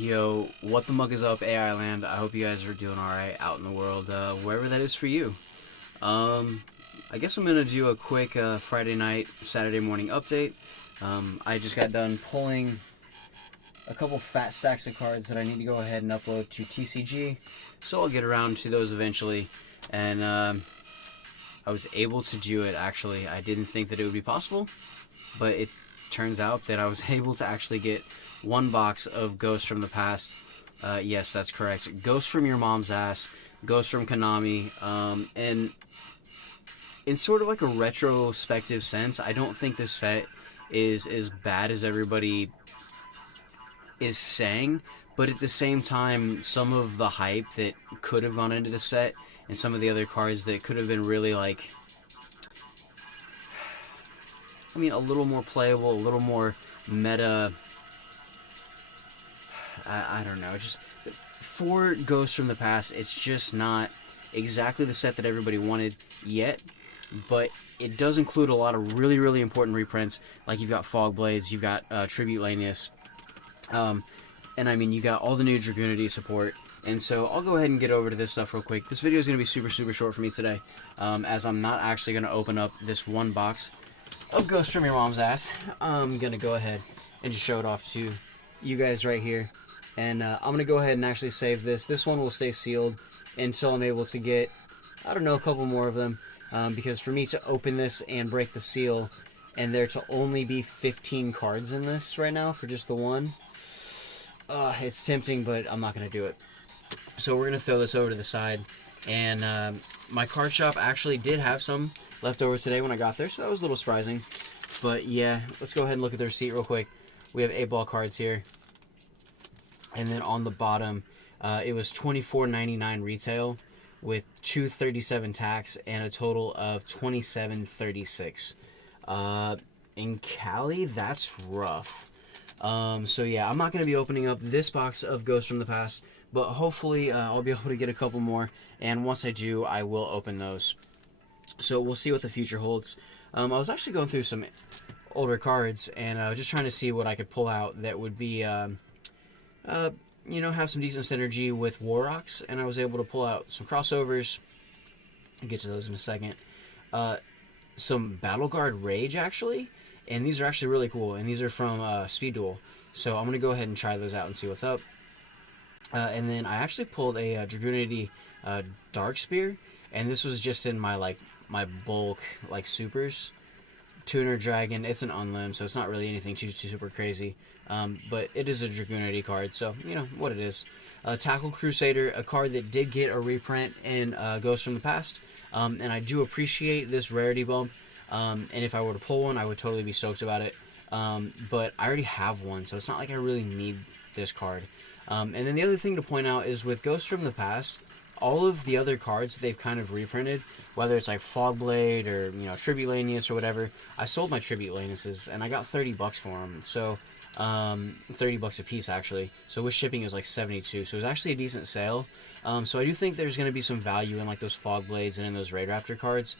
Yo, what the mug is up, AI land? I hope you guys are doing alright out in the world, wherever that is for you. I guess I'm gonna do a quick Friday night, Saturday morning update. I just got done pulling a couple fat stacks of cards that I need to go ahead and upload to TCG, so I'll get around to those eventually. And I was able to do it, actually. I didn't think that it would be possible, but it turns out that I was able to actually get one box of Ghosts from the Past. Yes, that's correct. Ghosts from Your Mom's Ass, Ghosts from Konami, and in sort of like a retrospective sense, I don't think this set is as bad as everybody is saying, but at the same time, some of the hype that could have gone into the set and some of the other cards that could have been really, like, I mean, a little more playable, a little more meta. I don't know, just for Ghosts from the Past, it's just not exactly the set that everybody wanted yet, but it does include a lot of really, really important reprints. Like, you've got Fog Blades, you've got Tribute Lanius, and I mean, you got all the new Dragoonity support. And so I'll go ahead and get over to this stuff real quick. This video is going to be super, super short for me today, as I'm not actually going to open up this one box of Ghosts from Your Mom's Ass. I'm going to go ahead and just show it off to you guys right here. And I'm going to go ahead and actually save this. This one will stay sealed until I'm able to get, I don't know, a couple more of them. Because for me to open this and break the seal, and there to only be 15 cards in this right now for just the one, it's tempting, but I'm not going to do it. So we're going to throw this over to the side. And my card shop actually did have some left over today when I got there, so that was a little surprising. But yeah, let's go ahead and look at the receipt real quick. We have 8-ball cards here. And then on the bottom, it was $24.99 retail with $2.37 tax and a total of $27.36. In Cali, that's rough. So yeah, I'm not going to be opening up this box of Ghosts from the Past, but hopefully I'll be able to get a couple more, and once I do, I will open those. So we'll see what the future holds. I was actually going through some older cards, and just trying to see what I could pull out that would be you know, have some decent synergy with War Rocks, and I was able to pull out some crossovers. I'll get to those in a second. Some Battle Guard Rage, actually, and these are actually really cool, and these are from Speed Duel, so I'm going to go ahead and try those out and see what's up. And then I actually pulled a Dragoonity Dark Spear, and this was just in my, my bulk, supers. Tuner Dragon, it's an unlim, so it's not really anything too super crazy, but it is a Dragoonity card, so you know what it is. Tackle Crusader, a card that did get a reprint in Ghosts from the Past, and I do appreciate this rarity bump, and if I were to pull one, I would totally be stoked about it, but I already have one, so it's not like I really need this card. And then the other thing to point out is with Ghosts from the Past, all of the other cards they've kind of reprinted, whether it's like Fogblade or, you know, Tribute Lanius or whatever, I sold my Tribute Laniuses and I got $30 for them. So, $30 a piece actually. So with shipping it was like $72. So it was actually a decent sale. So I do think there's going to be some value in like those Fogblades and in those Raid Raptor cards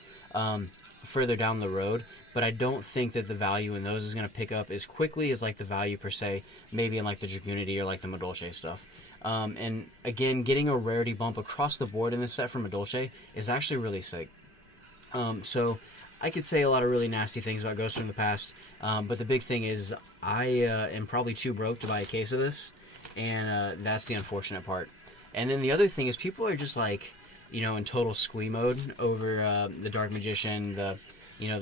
further down the road. But I don't think that the value in those is going to pick up as quickly as like the value per se, maybe in like the Dragoonity or like the Madolche stuff. And again, getting a rarity bump across the board in this set from Madolche is actually really sick. So I could say a lot of really nasty things about Ghosts from the Past, but the big thing is I am probably too broke to buy a case of this, and that's the unfortunate part. And then the other thing is people are just like, you know, in total squee mode over the Dark Magician, the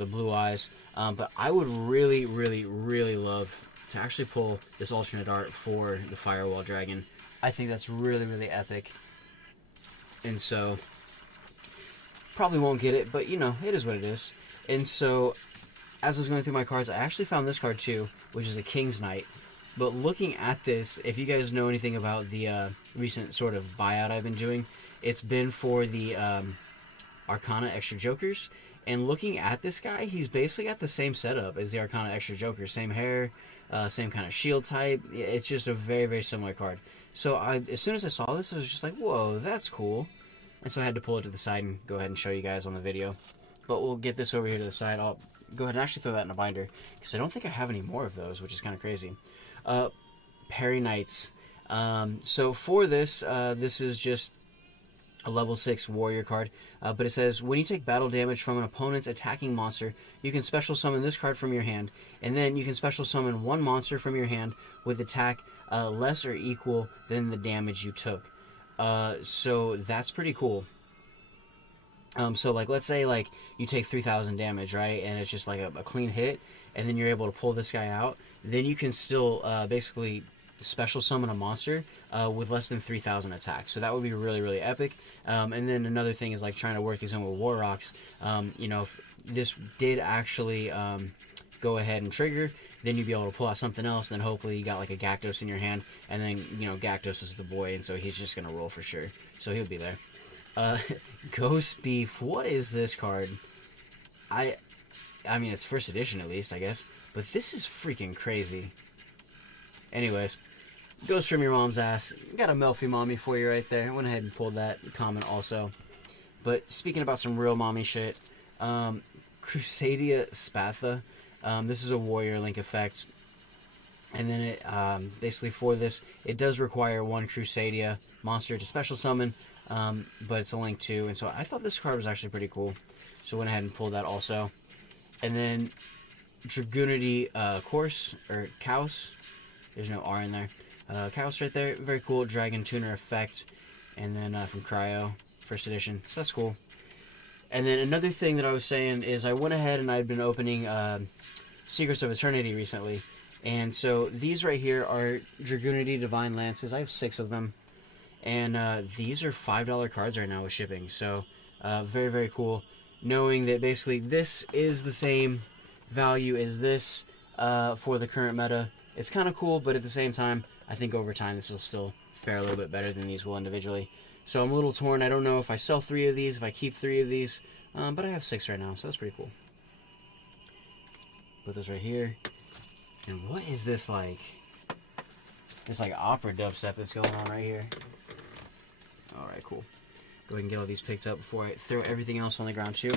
Blue Eyes, but I would really, really, really love to actually pull this alternate art for the Firewall Dragon. I think that's really, really epic. And so, probably won't get it, but you know, it is what it is. And so, as I was going through my cards, I actually found this card too, which is a King's Knight. But looking at this, if you guys know anything about the recent sort of buyout I've been doing, it's been for the Arcana Extra Jokers. And looking at this guy, he's basically got the same setup as the Arcana Extra Jokers. Same hair, same kind of shield type. It's just a very, very similar card. So as soon as I saw this, I was just like, whoa, that's cool. And so I had to pull it to the side and go ahead and show you guys on the video. But we'll get this over here to the side. I'll go ahead and actually throw that in a binder, because I don't think I have any more of those, which is kind of crazy. Perry Knights. So for this, this is just a level 6 warrior card, but it says when you take battle damage from an opponent's attacking monster, you can special summon this card from your hand, and then you can special summon one monster from your hand with attack less or equal than the damage you took. So that's pretty cool. So like, let's say like you take 3,000 damage, right, and it's just like a clean hit, and then you're able to pull this guy out, then you can still basically special summon a monster with less than 3,000 attacks. So that would be really, really epic. And then another thing is like trying to work these in with War Rocks. You know, if this did actually go ahead and trigger, then you'd be able to pull out something else, and then hopefully you got like a Gactos in your hand, and then, you know, Gactos is the boy, and so he's just going to roll for sure. So he'll be there. Ghost Beef, what is this card? I mean, it's first edition at least, I guess, but this is freaking crazy. Anyways, Ghost from your mom's ass. Got a Melfi mommy for you right there. Went ahead and pulled that comment also. But speaking about some real mommy shit, Crusadia Spatha. This is a warrior link effect. And then it basically for this, it does require one Crusadia monster to special summon, but it's a link too. And so I thought this card was actually pretty cool. So I went ahead and pulled that also. And then Dragoonity Course, or Kaos. There's no R in there. Kaos right there. Very cool. Dragon Tuner effect. And then from Cryo, first edition. So that's cool. And then another thing that I was saying is I went ahead and I'd been opening Secrets of Eternity recently. And so these right here are Dragoonity Divine Lances. I have 6 of them. And these are $5 cards right now with shipping. So very, very cool. Knowing that basically this is the same value as this for the current meta. It's kind of cool, but at the same time, I think over time this will still fare a little bit better than these will individually. So I'm a little torn. I don't know if I sell 3 of these, if I keep 3 of these, but I have 6 right now, so that's pretty cool. Put those right here. And what is this like? It's like opera dubstep that's going on right here. Alright, cool. Go ahead and get all these picked up before I throw everything else on the ground too.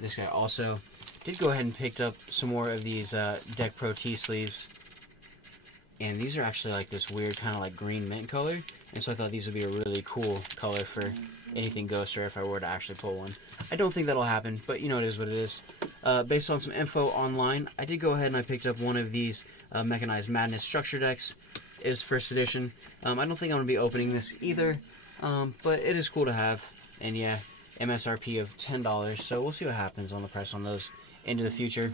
This guy also did go ahead and picked up some more of these Deck Pro tea sleeves. And these are actually like this weird kind of like green mint color. And so I thought these would be a really cool color for anything Ghost, or if I were to actually pull one. I don't think that'll happen, but you know, it is what it is. Based on some info online, I did go ahead and I picked up one of these Mechanized Madness structure decks. It is first edition. I don't think I'm going to be opening this either, but it is cool to have. And yeah, MSRP of $10, so we'll see what happens on the price on those into the future.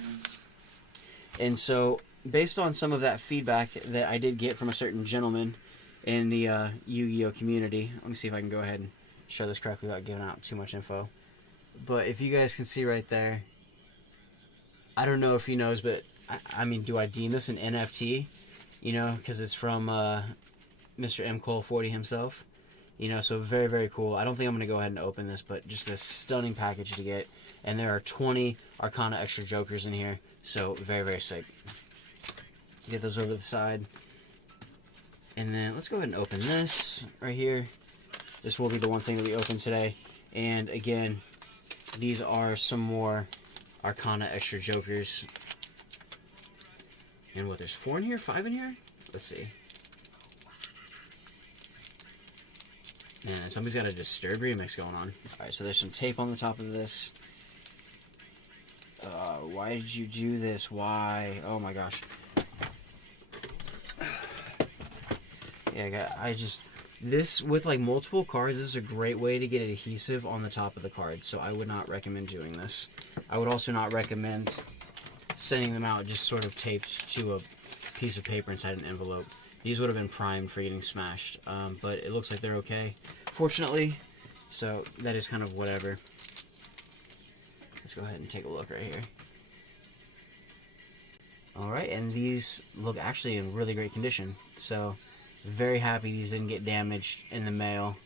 And so, based on some of that feedback that I did get from a certain gentleman in the Yu-Gi-Oh community, let me see if I can go ahead and show this correctly without giving out too much info. But if you guys can see right there, I don't know if he knows, but I mean, do I deem this an NFT? You know, because it's from Mr. M. Cole 40 himself. You know, so very, very cool. I don't think I'm going to go ahead and open this, but just a stunning package to get. And there are 20 Arcana Extra Jokers in here, so very, very sick. Get those over to the side. And then let's go ahead and open this right here. This will be the one thing that we open today. And again, these are some more Arcana Extra Jokers. And what, there's 4 in here? 5 in here? Let's see. Man, somebody's got a Disturb remix going on. Alright, so there's some tape on the top of this. Why did you do this? Why? Oh my gosh. Yeah, this with like multiple cards, this is a great way to get adhesive on the top of the card, so I would not recommend doing this. I would also not recommend sending them out just sort of taped to a piece of paper inside an envelope. These would have been primed for getting smashed, but it looks like they're okay, fortunately, so that is kind of whatever. Let's go ahead and take a look right here. Alright, and these look actually in really great condition, so very happy these didn't get damaged in the mail.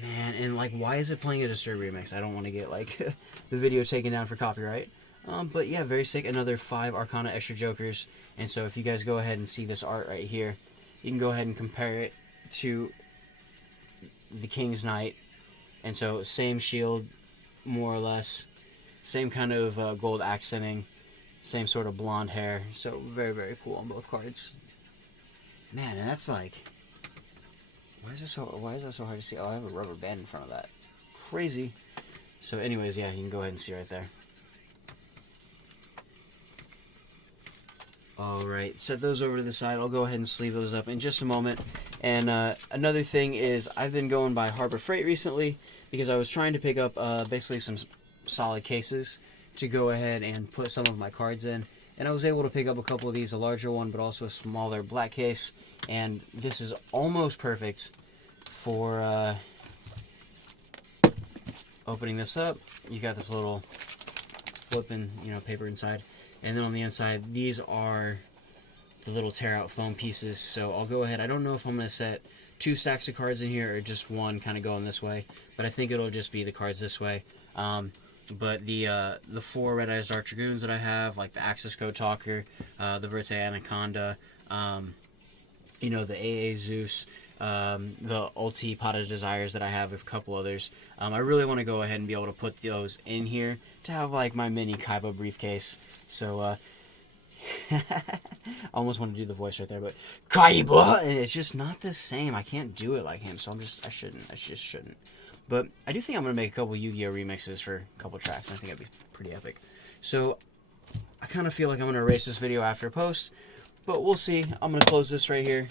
Man, and like, why is it playing a Disturb remix? I don't want to get like the video taken down for copyright. But yeah, very sick. Another 5 Arcana Extra Jokers. And so if you guys go ahead and see this art right here, you can go ahead and compare it to the King's Knight. And so same shield, more or less. Same kind of gold accenting. Same sort of blonde hair. So very, very cool on both cards. Man, and that's like, why is that so hard to see? Oh, I have a rubber band in front of that. Crazy. So anyways, yeah, you can go ahead and see right there. Alright, set those over to the side. I'll go ahead and sleeve those up in just a moment. And another thing is, I've been going by Harbor Freight recently because I was trying to pick up basically some solid cases to go ahead and put some of my cards in. And I was able to pick up a couple of these, a larger one, but also a smaller black case. And this is almost perfect for opening this up. You got this little flipping, paper inside. And then on the inside, these are the little tear out foam pieces. So I'll go ahead. I don't know if I'm going to set 2 stacks of cards in here or just one kind of going this way. But I think it'll just be the cards this way. But the 4 Red Eyes Dark Dragoons that I have, like the Axis Code Talker, the Verte Anaconda, the AA Zeus, the Ulti Pot of Desires that I have, a couple others. I really want to go ahead and be able to put those in here to have like my mini Kaiba briefcase. So I almost want to do the voice right there, but Kaiba, and it's just not the same. I can't do it like him, so I just shouldn't. But I do think I'm gonna make a couple Yu-Gi-Oh remixes for a couple tracks. And I think that'd be pretty epic. So I kind of feel like I'm gonna erase this video after post, but we'll see. I'm gonna close this right here.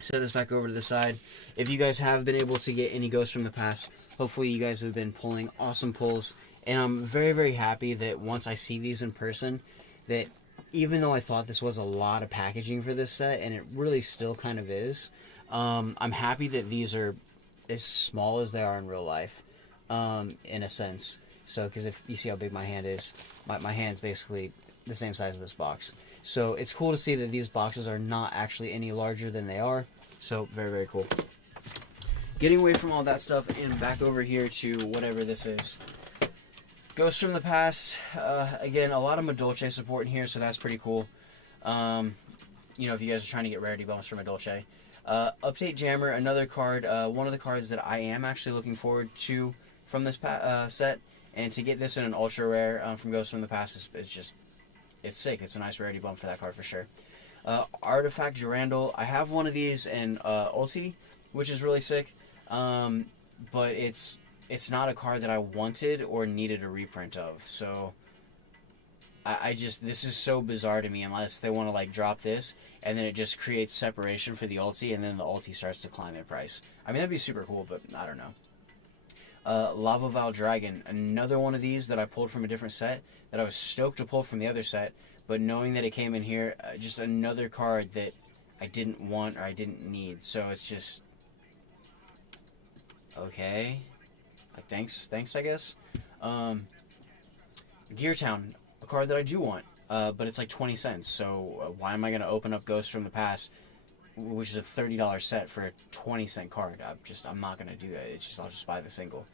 Set this back over to the side. If you guys have been able to get any ghosts from the past, hopefully you guys have been pulling awesome pulls. And I'm very, very happy that once I see these in person, that even though I thought this was a lot of packaging for this set, and it really still kind of is, I'm happy that these are as small as they are in real life, in a sense. So, because if you see how big my hand is, my hand's basically the same size as this box. So it's cool to see that these boxes are not actually any larger than they are. So very, very cool. Getting away from all that stuff and back over here to whatever this is. Ghosts from the Past. Again, a lot of Madolche support in here, so that's pretty cool. If you guys are trying to get rarity bumps from Madolche. Update Jammer, another card. One of the cards that I am actually looking forward to from this set. And to get this in an ultra rare from Ghosts from the Past it's sick. It's a nice rarity bump for that card for sure. Artifact Durandal. I have one of these in Ulti, which is really sick. But it's not a card that I wanted or needed a reprint of. So this is so bizarre to me unless they want to like drop this and then it just creates separation for the ulti and then the ulti starts to climb in price. I mean, that'd be super cool, but I don't know. Lava Val Dragon, another one of these that I pulled from a different set that I was stoked to pull from the other set, but knowing that it came in here, just another card that I didn't want or I didn't need. So it's just okay. Like, thanks, I guess. Gear Town, a card that I do want, but it's like 20 cents. So why am I gonna open up Ghosts from the Past, which is a $30 set, for a 20-cent card? I'm not gonna do that. I'll just buy the single.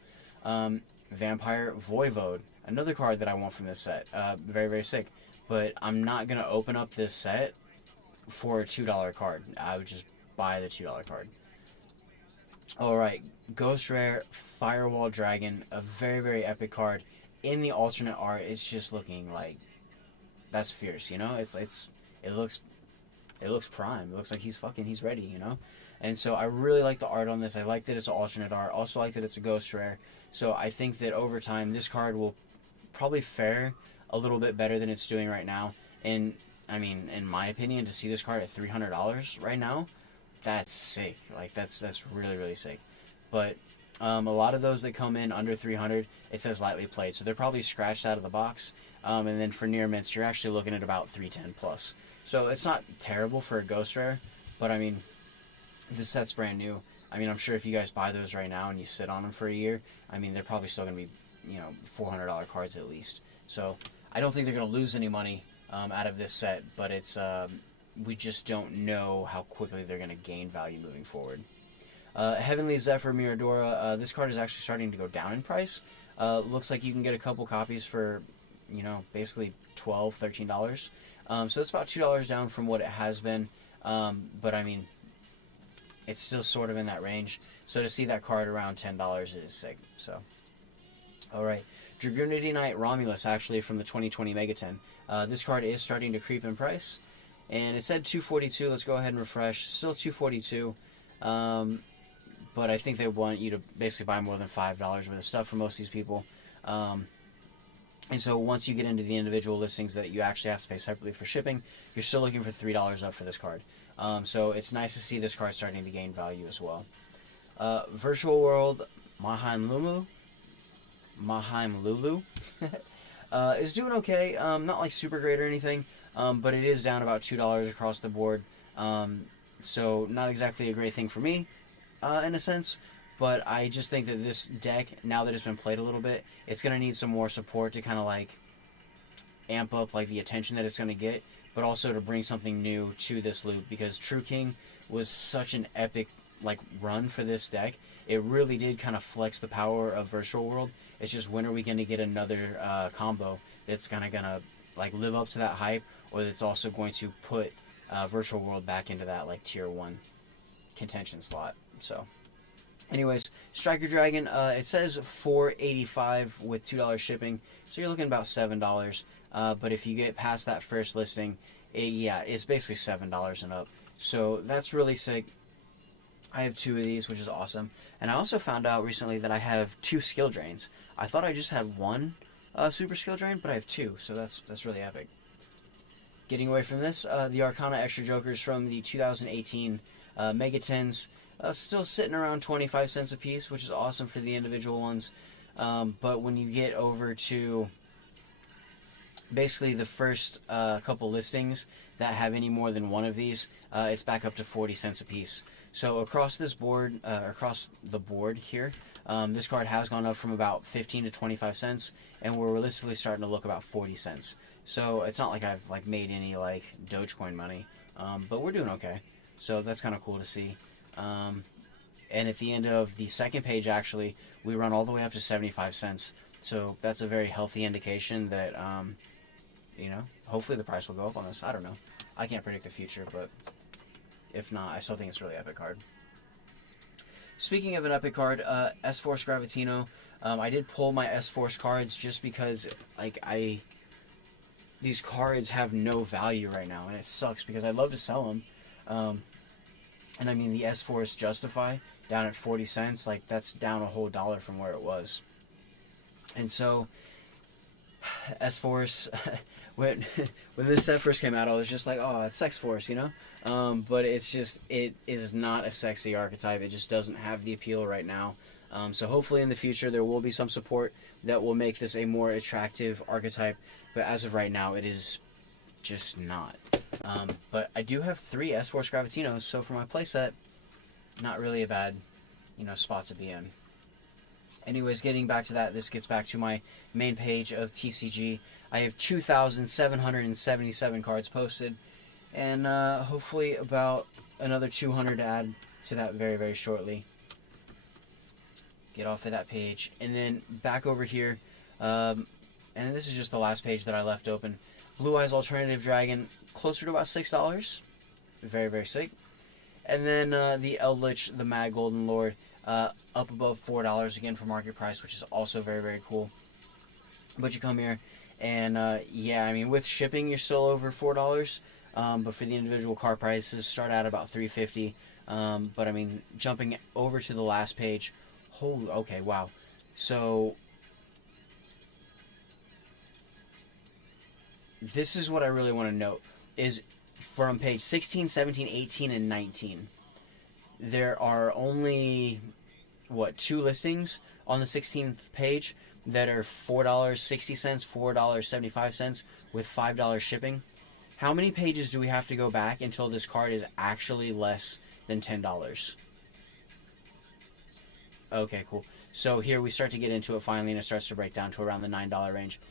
Vampire Voivode, another card that I want from this set. Very, very sick. But I'm not gonna open up this set for a $2 card. I would just buy the $2 card. Alright, Ghost Rare Firewall Dragon, a very, very epic card. In the alternate art, it's just looking like, that's fierce, it looks prime. It looks like he's ready, And so I really like the art on this. I like that it's an alternate art. Also like that it's a Ghost Rare. So I think that over time, this card will probably fare a little bit better than it's doing right now. And, I mean, in my opinion, to see this card at $300 right now, that's sick. Like, that's really, really sick. But a lot of those that come in under 300, it says lightly played. So they're probably scratched out of the box. And then for near mints, you're actually looking at about 310 plus. So it's not terrible for a Ghost Rare. But, I mean, this set's brand new. I mean, I'm sure if you guys buy those right now and you sit on them for a year, I mean, they're probably still going to be, $400 cards at least. So I don't think they're going to lose any money out of this set, but it's we just don't know how quickly they're going to gain value moving forward. Heavenly Zephyr Miradora, this card is actually starting to go down in price. Looks like you can get a couple copies for, basically $12, $13. So it's about $2 down from what it has been. But I mean, it's still sort of in that range. So to see that card around $10 is sick. So, alright. Dragoonity Knight Romulus, actually from the 2020 Megaton. This card is starting to creep in price. and it said 242. Let's go ahead and refresh. Still 242. But I think they want you to basically buy more than $5 worth of stuff for most of these people. And so once you get into the individual listings that you actually have to pay separately for shipping, you're still looking for $3 up for this card. So it's nice to see this card starting to gain value as well. Virtual World Maheim Lulu is doing okay. Not like super great or anything, but it is down about $2 across the board. So not exactly a great thing for me, in a sense. But I just think that this deck, now that it's been played a little bit, it's going to need some more support to kind of like amp up like the attention that it's going to get, but also to bring something new to this loop, because True King was such an epic like run for this deck. It really did kind of flex the power of Virtual World. It's just, when are we going to get another combo that's kind of going to like live up to that hype, or that's also going to put Virtual World back into that like tier 1 contention slot. So anyways, Striker Dragon, it says $4.85 with $2 shipping, so you're looking about $7. But if you get past that first listing, it's basically $7 and up. So that's really sick. I have 2 of these, which is awesome. And I also found out recently that I have 2 skill drains. I thought I just had 1 super skill drain, but I have 2, so that's really epic. Getting away from this, the Arcana Extra Jokers from the 2018 Mega 10s. Still sitting around 25 cents a piece, which is awesome for the individual ones. But when you get over to basically the first couple listings that have any more than 1 of these, it's back up to 40 cents a piece. So across this board, across the board here, this card has gone up from about 15 to 25 cents, and we're realistically starting to look about 40 cents. So it's not like I've like made any like Dogecoin money, but we're doing okay. So that's kind of cool to see. And at the end of the second page, actually, we run all the way up to 75 cents. So that's a very healthy indication that, you know, hopefully the price will go up on this. I don't know. I can't predict the future, but if not, I still think it's a really epic card. Speaking of an epic card, S-Force Gravitino. I did pull my S-Force cards just because, like, these cards have no value right now, and it sucks because I'd love to sell them. And I mean, the S-Force Justify down at 40 cents, like that's down a whole $1 from where it was. And so, S-Force, when this set first came out, I was just like, oh, it's Sex-Force, you know? But it's just, it is not a sexy archetype. It just doesn't have the appeal right now. So hopefully in the future there will be some support that will make this a more attractive archetype. But as of right now, it is just not. But I do have 3 S-Force Gravitinos, so for my playset, not really a bad, you know, spot to be in. Anyways, getting back to that, this gets back to my main page of TCG. I have 2,777 cards posted, and hopefully about another 200 to add to that very, very shortly. Get off of that page, and then back over here, and this is just the last page that I left open. Blue Eyes Alternative Dragon, closer to about $6. Very, very sick. And then the Eldritch, the Mad Golden Lord, up above $4 again for market price, which is also very, very cool. But you come here, and yeah, I mean, with shipping, you're still over $4. But for the individual card prices, start at about $3.50. But I mean, jumping over to the last page, holy, okay, wow. So this is what I really want to note, is from page 16, 17, 18, and 19, there are only, what, 2 listings on the 16th page that are $4.60, $4.75 with $5 shipping. How many pages do we have to go back until this card is actually less than $10? Okay, cool. So here we start to get into it finally, and it starts to break down to around the $9 range.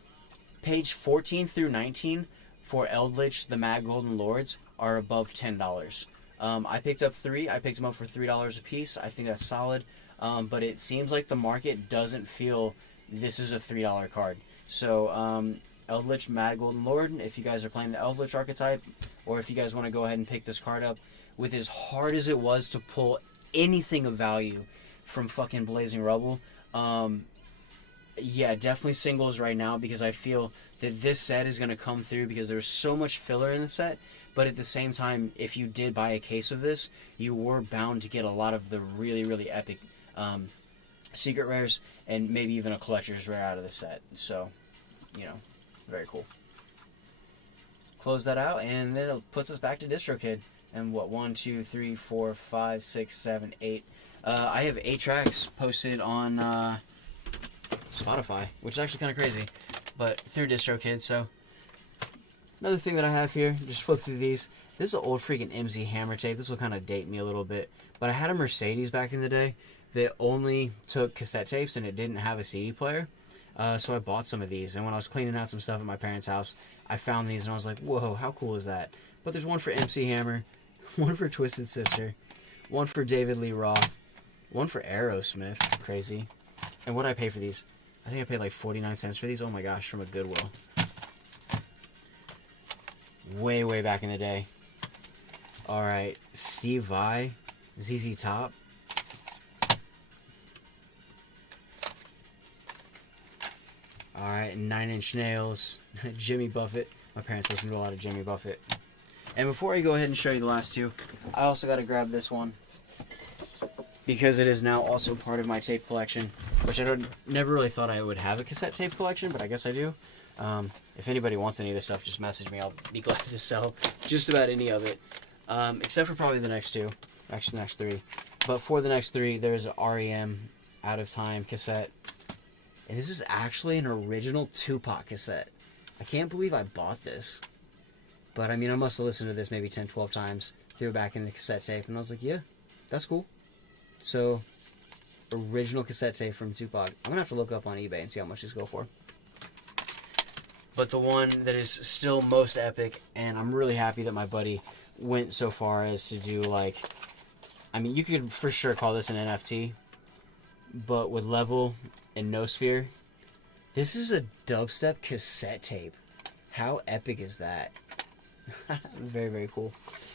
Page 14 through 19 for Eldritch, the Mad Golden Lords, are above $10. I picked up 3. I picked them up for $3 a piece. I think that's solid. But it seems like the market doesn't feel this is a $3 card. So Eldritch, Mad Golden Lord, if you guys are playing the Eldritch archetype, or if you guys want to go ahead and pick this card up, with as hard as it was to pull anything of value from fucking Blazing Rubble, yeah, definitely singles right now, because I feel that this set is going to come through because there's so much filler in the set. But at the same time, if you did buy a case of this, you were bound to get a lot of the really, really epic secret rares and maybe even a collector's rare out of the set. So, you know, very cool. Close that out, and then it puts us back to DistroKid. And what, 1, 2, 3, 4, 5, 6, 7, 8. I have 8 tracks posted on Spotify, which is actually kind of crazy, but through DistroKid. So another thing that I have here, just flip through these. This is an old freaking MZ hammer tape. This will kind of date me a little bit, but I had a Mercedes back in the day that only took cassette tapes and it didn't have a CD player. So I bought some of these, and when I was cleaning out some stuff at my parents' house, I found these and I was like, whoa, how cool is that? But there's one for MC Hammer, one for Twisted Sister, one for David Lee Roth, one for Aerosmith. Crazy. And what did I pay for these? I think I paid like 49 cents for these. Oh my gosh, from a Goodwill. Way, way back in the day. Alright, Steve Vai, ZZ Top. Alright, 9 Inch Nails, Jimmy Buffett. My parents listen to a lot of Jimmy Buffett. And before I go ahead and show you the last two, I also got to grab this one, because it is now also part of my tape collection, which I never really thought I would have a cassette tape collection, but I guess I do. If anybody wants any of this stuff, just message me. I'll be glad to sell just about any of it, except for probably the next two, actually the next three. But for the next three, there's an REM Out of Time cassette, and this is actually an original Tupac cassette. I can't believe I bought this, but I mean, I must have listened to this maybe 10, 12 times, threw it back in the cassette tape, and I was like, yeah, that's cool. So, original cassette tape from Tupac. I'm gonna have to look up on eBay and see how much these go for. But the one that is still most epic, and I'm really happy that my buddy went so far as to do, like, I mean, you could for sure call this an NFT, but with Level and No Sphere, this is a dubstep cassette tape. How epic is that? Very, very cool.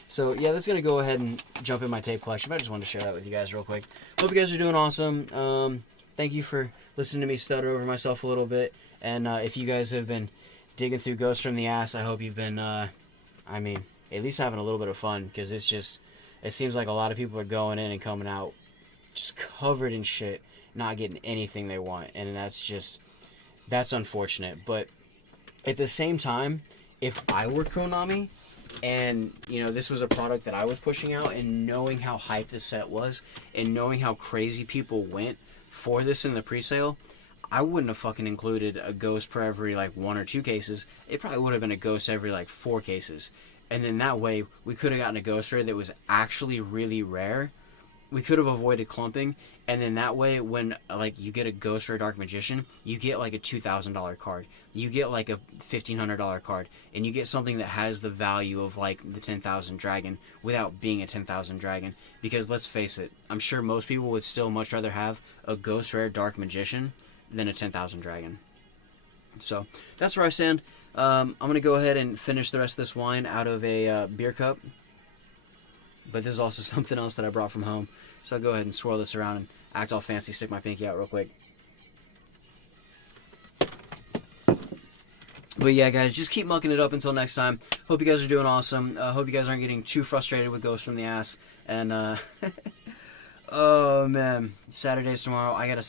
So, yeah, that's going to go ahead and jump in my tape collection. But I just wanted to share that with you guys real quick. Hope you guys are doing awesome. Thank you for listening to me stutter over myself a little bit. And if you guys have been digging through Ghosts from the Ass, I hope you've been, I mean, at least having a little bit of fun. Because it's just, it seems like a lot of people are going in and coming out just covered in shit, not getting anything they want. And that's just, that's unfortunate. But at the same time, if I were Konami, and, you know, this was a product that I was pushing out, and knowing how hyped this set was, and knowing how crazy people went for this in the pre-sale, I wouldn't have fucking included a ghost per every, like, 1 or 2 cases. It probably would have been a ghost every, like, 4 cases. And then that way, we could have gotten a ghost rare that was actually really rare. We could have avoided clumping, and then that way, when, like, you get a Ghost Rare Dark Magician, you get, like, a $2,000 card. You get, like, a $1,500 card, and you get something that has the value of, like, the 10,000 Dragon without being a 10,000 Dragon. Because, let's face it, I'm sure most people would still much rather have a Ghost Rare Dark Magician than a 10,000 Dragon. So, that's where I stand. I'm going to go ahead and finish the rest of this wine out of a beer cup. But this is also something else that I brought from home. So I'll go ahead and swirl this around and act all fancy, stick my pinky out real quick. But yeah, guys, just keep mucking it up until next time. Hope you guys are doing awesome. Hope you guys aren't getting too frustrated with Ghosts from the Ass. And, oh man, Saturday's tomorrow. I gotta